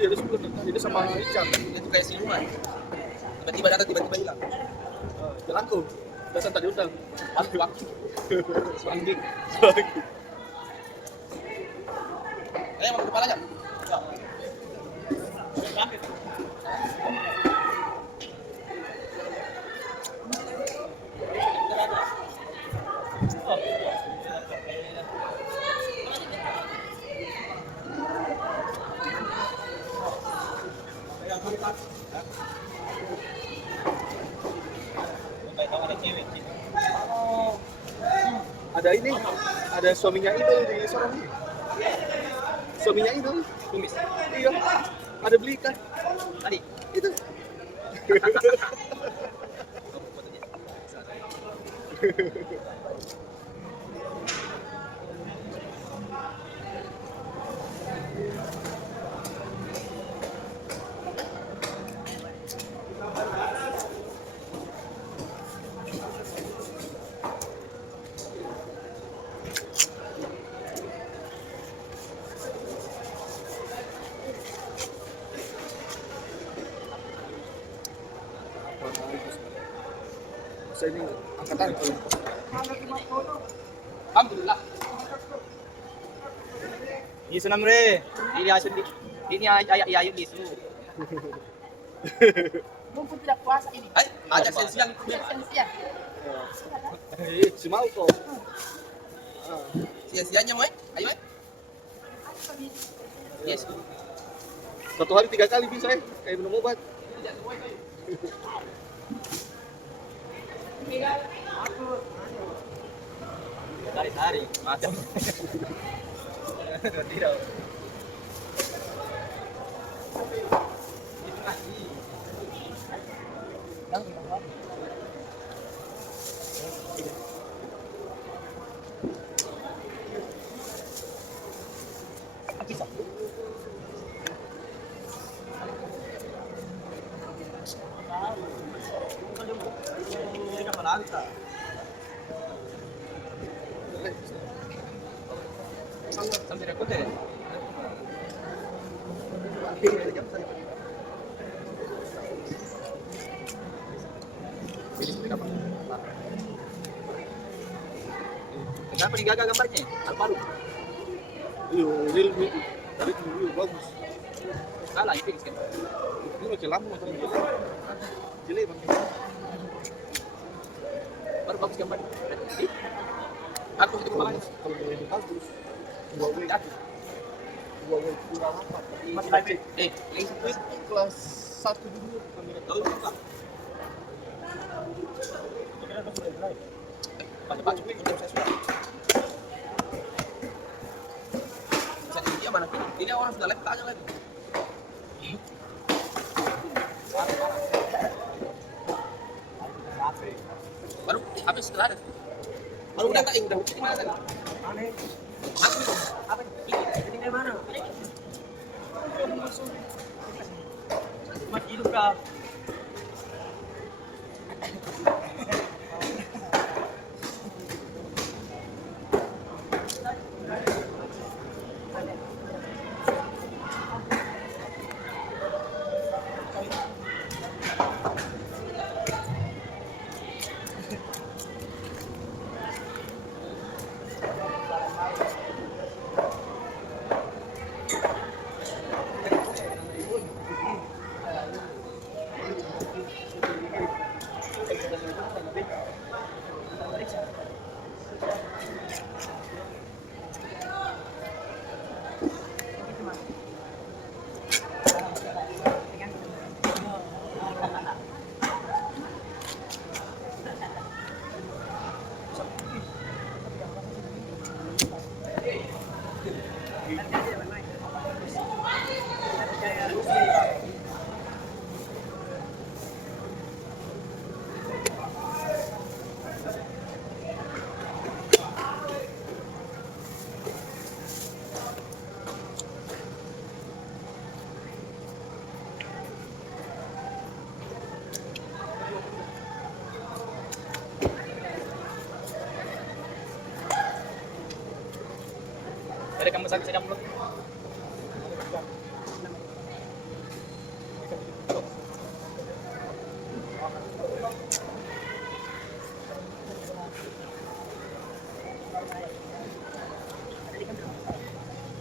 Iya, dia sebelum itu sama ikan. Itu kayak siluman. Tiba-tiba datang, tiba-tiba hilang. Jalan tuh. Dasar tadi undang. Waktu. Anjing. Ayo mau kepalanya. Ada ini, ada suaminya itu di Sorong ini. Suaminya itu, Kumis. iya, ada beli ikan. Tadi. Itu. Saya ini angkatan Alhamdulillah. Ini senam re. Ini asyik di. Ini ayah di su. Mumpung tidak puasa ini. Hai, ajak saya siang. Siang-siang. si mau kok. Siang-siangnya mau? Ayo. Yes. Satu hari 3 kali bisa kayak minum obat. Tarik-tarik, macam. Tidak. Sampai rekod ya? Kenapa digagal gambarnya? Alvaro. Iya, Realme. Tadi review bagus. Salah, itu kan. Ini macam lama macam jelek. Jelek bang. Baru bagus gambar. Aku itu kemarin. Kalau yang bagus. Huawei. Huawei kurang apa? Masih live. Yang satu itu Kelas 1 dulu kamera tahu enggak? Baca-baca itu saya sudah. Bisa di dia mana? Ini orang sudah live tanya lagi. Baru habis setelah ada. Baru udah tak udah di mana tadi? Aneh. Aku itu. Apa? Jadi dari mana? Mas hidup kah? Dari kamu sakit sedang belum?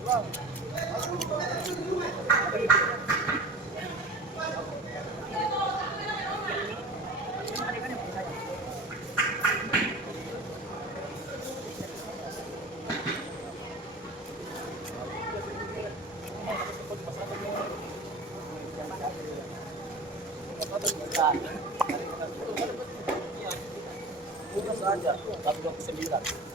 Bukan saja, 129.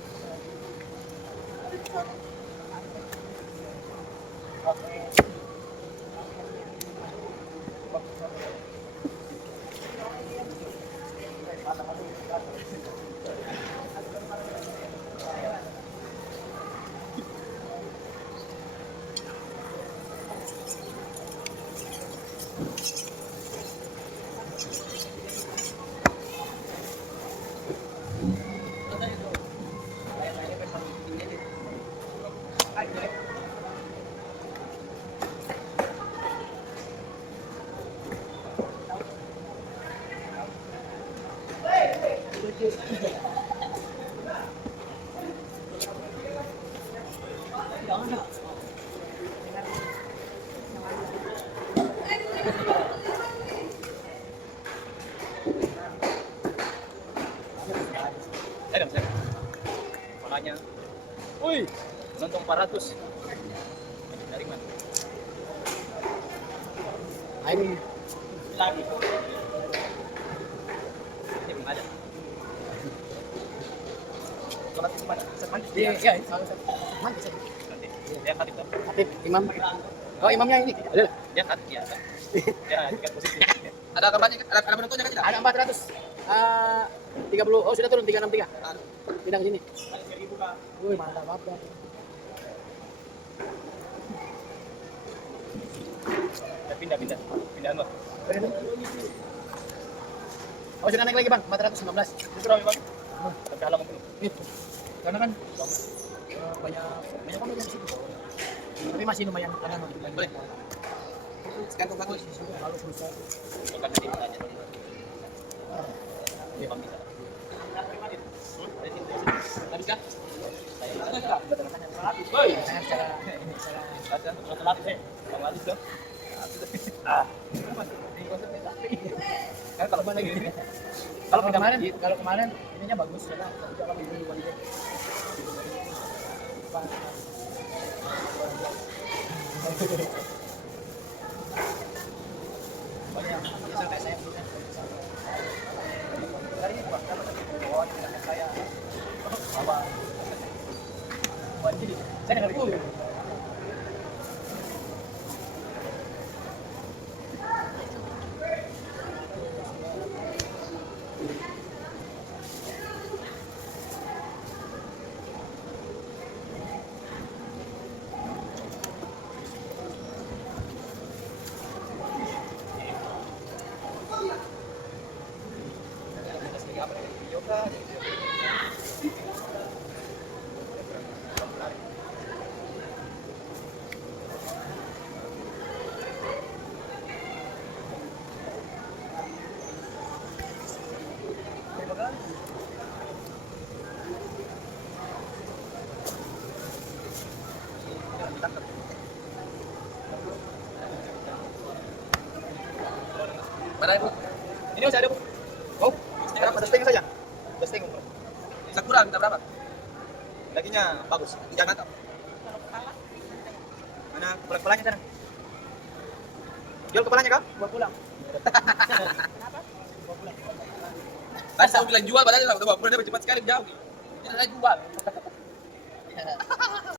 Saya polanya. Wih, nonton 400. Dari mana? Ini Lagi. Ini belum ada. Sholat itu mana? Semangat. iya, iya, mantap. Nanti. Dia khatib tuh. Hatib, imam. Oh, imamnya ini. Ada. Dia khatib ya. Ya, tingkat posisi. Ada kabarnya, ada penontonnya kan tidak? Ada 400. 30. Oh, sudah turun 363. Pindah ke sini. Wih, mantap banget. Pindah. Pindahan Bang. Oh, sudah naik lagi, Bang. 419. Itu berapa Bang? Sampai halaman penuh. Itu. Karena kan banyak orang yang di situ. Tapi masih lumayan kanan. Boleh. Sekarang bagus. Kalau bisa. Bukan nanti aja. Ya, Bang bisa. Habis kah? Woi, Saya secara ini secara ada satu lapis Bang Alis dong. Kan kalau mana gitu. kalau Kalau kemarin ininya bagus karena tidak lebih dulu kali dia. Banyak biasa kayak saya punya. Dari ini Pak, dapat bawa dengan saya. Bawa. Buat jadi. Saya dengar itu. Mana Bu? Ini masih ada, Bu. Oh, berapa? Testing saja. Testing. Sakura minta berapa? Dagingnya bagus. Jangan tahu. Mana kepala-kepalanya sana? Jual kepalanya, Kak? Buat pulang. Tadi saya bilang jual padahal udah bawa cepat sekali jauh. Tidak ada jual.